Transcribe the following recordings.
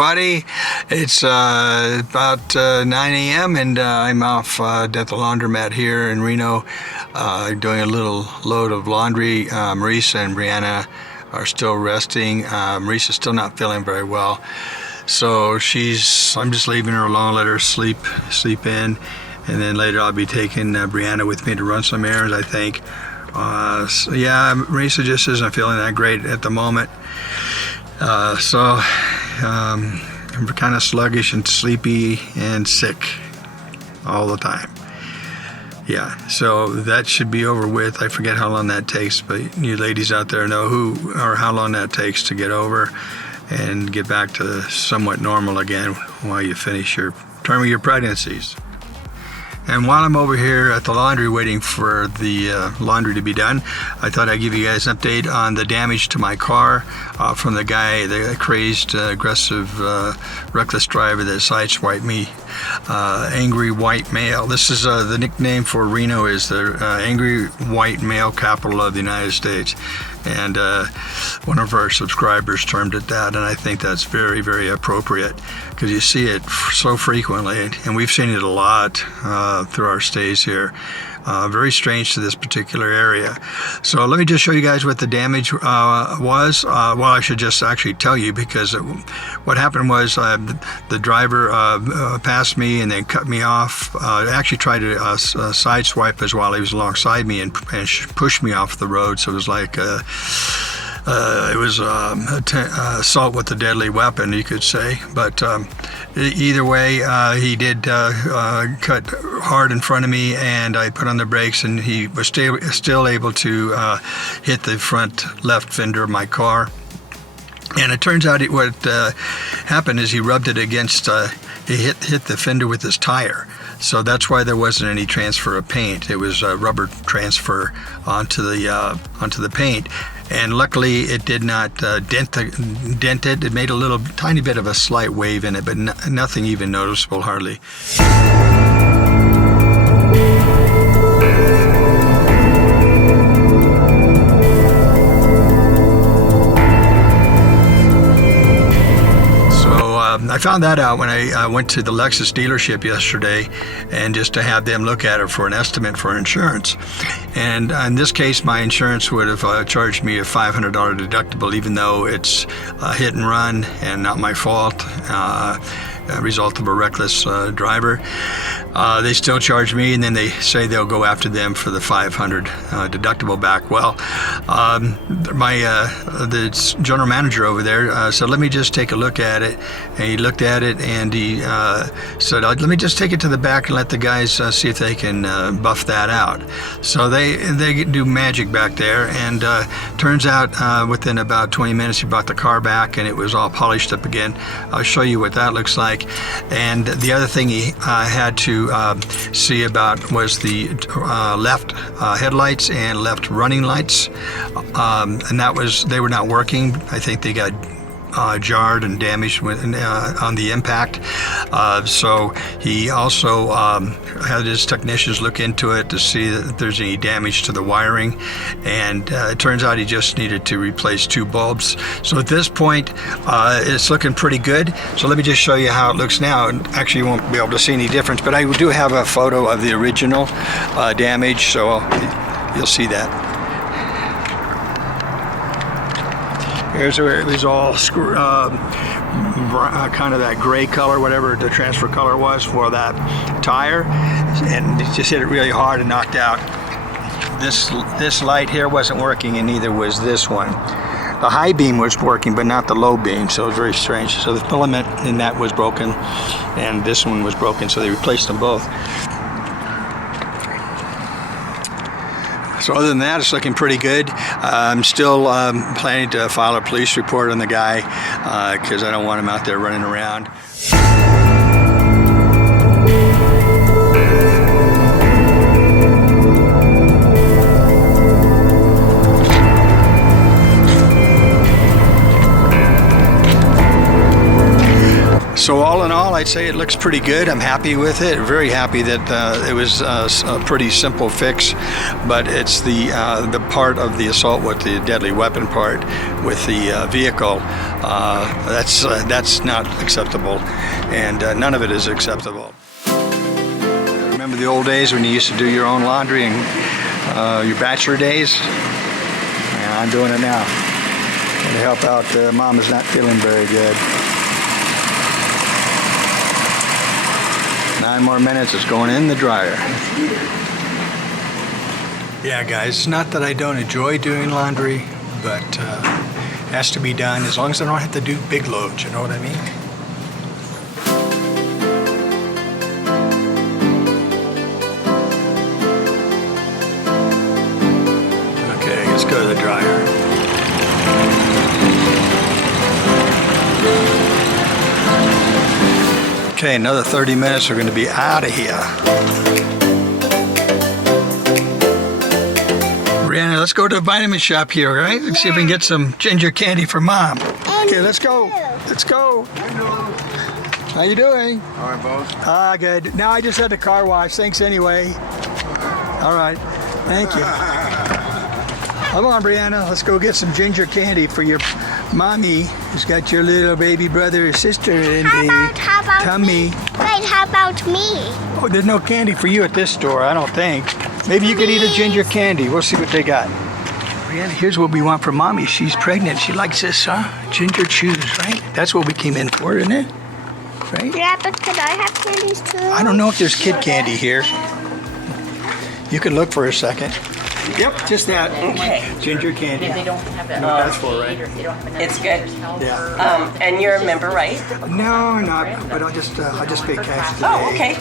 everybody. It's about 9 a.m. and I'm off at the laundromat here in Reno doing a little load of laundry. Marisa and Brianna are still resting. Marisa's still not feeling very well, so I'm just leaving her alone, let her sleep in, and then later I'll be taking Brianna with me to run some errands, I think. So yeah, Marisa just isn't feeling that great at the moment. I'm kind of sluggish and sleepy and sick all the time. Yeah, so that should be over with. I forget how long that takes, but you ladies out there know how long that takes to get over and get back to somewhat normal again while you finish your term of your pregnancies. And while I'm over here at the laundry waiting for the laundry to be done, I thought I'd give you guys an update on the damage to my car from the guy, the crazed, aggressive, reckless driver that sideswiped me. Angry white male. This is the nickname for Reno is the angry white male capital of the United States. And one of our subscribers termed it that, and I think that's very, very appropriate because you see it so frequently, and we've seen it a lot through our stays here. Very strange to this particular area. So let me just show you guys what the damage was. Well, I should just actually tell you, because what happened was the driver passed me and then cut me off. Actually tried to sideswipe us while he was alongside me and pushed me off the road. So it was like it was assault with a deadly weapon, you could say. But either way, he did cut hard in front of me, and I put on the brakes, and he was still able to hit the front left fender of my car. And it turns out what happened is he rubbed it against, he hit the fender with his tire. So that's why there wasn't any transfer of paint. It was rubber transfer onto the paint. And luckily it did not dent it. It made a little tiny bit of a slight wave in it, but nothing even noticeable, hardly. I found that out when I went to the Lexus dealership yesterday, and just to have them look at it for an estimate for insurance. And in this case, my insurance would have charged me a $500 deductible, even though it's a hit and run and not my fault, a result of a reckless driver. They still charge me, and then they say they'll go after them for the 500 deductible back. Well, the general manager over there said, let me just take a look at it. And he looked at it, and he said, let me just take it to the back and let the guys see if they can buff that out. So they do magic back there, and turns out within about 20 minutes he brought the car back, and it was all polished up again. I'll show you what that looks like. And the other thing he had to see about was the left headlights and left running lights, and they were not working. I think they got jarred and damaged on the impact. So he also had his technicians look into it to see if there's any damage to the wiring, and it turns out he just needed to replace 2 bulbs. So at this point it's looking pretty good. So let me just show you how it looks now. And actually you won't be able to see any difference, but I do have a photo of the original damage, so you'll see that. Here's where it was all kind of that gray color, whatever the transfer color was for that tire, and it just hit it really hard and knocked out. This light here wasn't working, and neither was this one. The high beam was working, but not the low beam, so it was very strange. So the filament in that was broken, and this one was broken, so they replaced them both. So other than that, it's looking pretty good. I'm still planning to file a police report on the guy because I don't want him out there running around. So all in all, I'd say it looks pretty good. I'm happy with it. Very happy that it was a pretty simple fix, but it's the part of the assault with the deadly weapon part with the vehicle. That's not acceptable, and none of it is acceptable. Remember the old days when you used to do your own laundry and your bachelor days? Yeah, I'm doing it now. To help out, Mom is not feeling very good. 9 more minutes, it's going in the dryer. Yeah, guys, it's not that I don't enjoy doing laundry, but it has to be done as long as I don't have to do big loads, you know what I mean? Okay, let's go to the dryer. Okay, another 30 minutes, we're going to be out of here. Brianna, let's go to the vitamin shop here, right? Let's see if we can get some ginger candy for Mom. Okay, let's go. Let's go. How you doing? All right, boss. Good. Now I just had the car wash. Thanks anyway. All right. Thank you. Come on, Brianna. Let's go get some ginger candy for your mommy who's got your little baby brother or sister in the tummy. Me? Wait, how about me? Oh, there's no candy for you at this store, I don't think. Maybe you could eat a ginger candy. We'll see what they got. Brianna, here's what we want for mommy. She's pregnant. She likes this, huh? Ginger chews, right? That's what we came in for, isn't it? Right? Yeah, but could I have candies too? I don't know if there's kid candy here. You can look for a second. Yep, just that. Okay. Ginger candy. They don't have it. No, that's for, right? It's good. Yeah. And you're a member, right? No, not. But I'll just pay cash today. Oh, okay.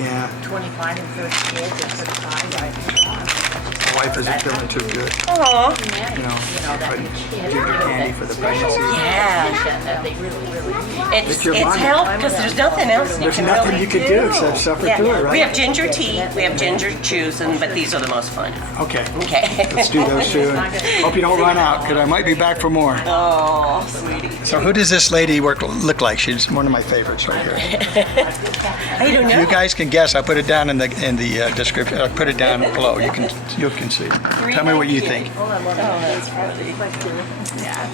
Yeah. 25 and 30 kids and 35. My wife isn't feeling too good. Aw. You know, but ginger candy for the pregnancy. Yeah. It's your money. helped because there's nothing else you There's can nothing really you could do except suffer through it, right? We have ginger tea, we have ginger chews, but these are the most fun. Okay. Okay. Let's do those two. Hope you don't run out, because I might be back for more. Oh, sweetie. So who does this lady look like? She's one of my favorites right here. I don't know. You guys can guess. I'll put it down in the description. I'll put it down below. You can see. Tell me what you think. Oh, that's funny. Yeah.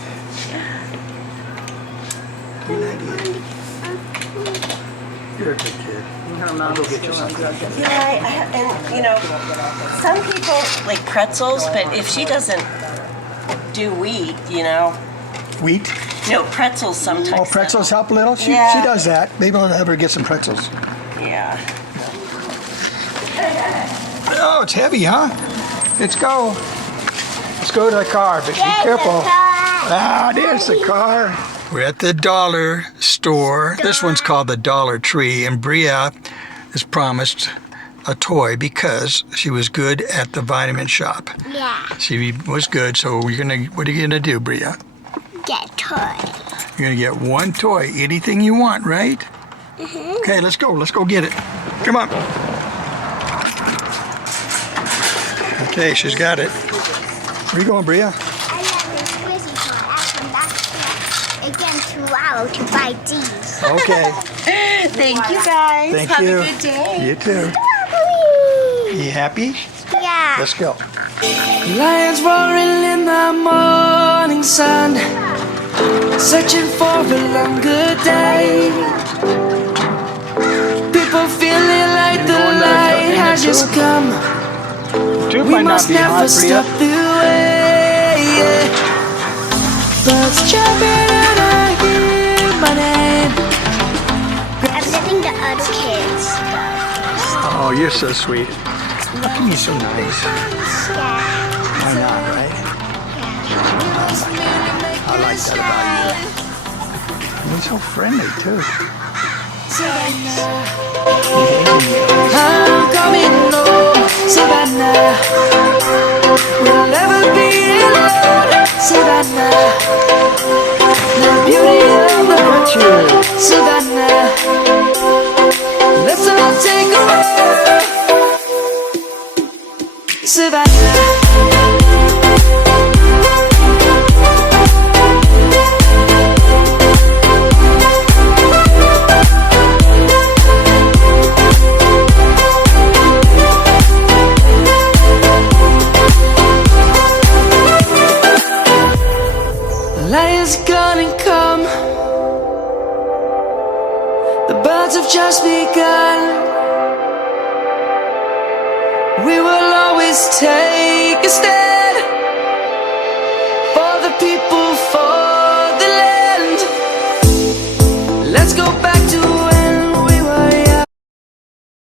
You're a good kid. I'll go get you something. Yeah, and you know, some people like pretzels, but if she doesn't do wheat, you know. Wheat? No, pretzels sometimes. Oh, pretzels help a little? She does that. Maybe I'll have her get some pretzels. Yeah. Oh, it's heavy, huh? Let's go. Let's go to the car, but be careful. Ah, there's the car. We're at the dollar store. This one's called the Dollar Tree, and Bria is promised a toy because she was good at the vitamin shop. Yeah. She was good, so what are you gonna do, Bria? Get a toy. You're gonna get one toy, anything you want, right? Mm-hmm. Okay, let's go get it. Come on. Okay, she's got it. Where you going, Bria? I have this crazy toy. I come back here again tomorrow to buy these. Okay. Thank you guys. Thank Have you. a good day. You too. You happy? Yeah. Let's go. Lions roaring in the morning sun, searching for a longer day. People feeling like the light has just come. Tube We might not must be hot, never Bria. stop the way. Birds chirping and I hear my name. I'm letting the other kids go. Oh, you're so sweet. How come you're so nice? Yeah. Why not, right? I like that about you. You're so friendly, too. I'm coming home, Savannah. We'll never be alone, Savannah. The beauty of the world, Savannah. Let's all take a walk, Savannah. light is gonna come. The birds have just begun. We will always take a stand.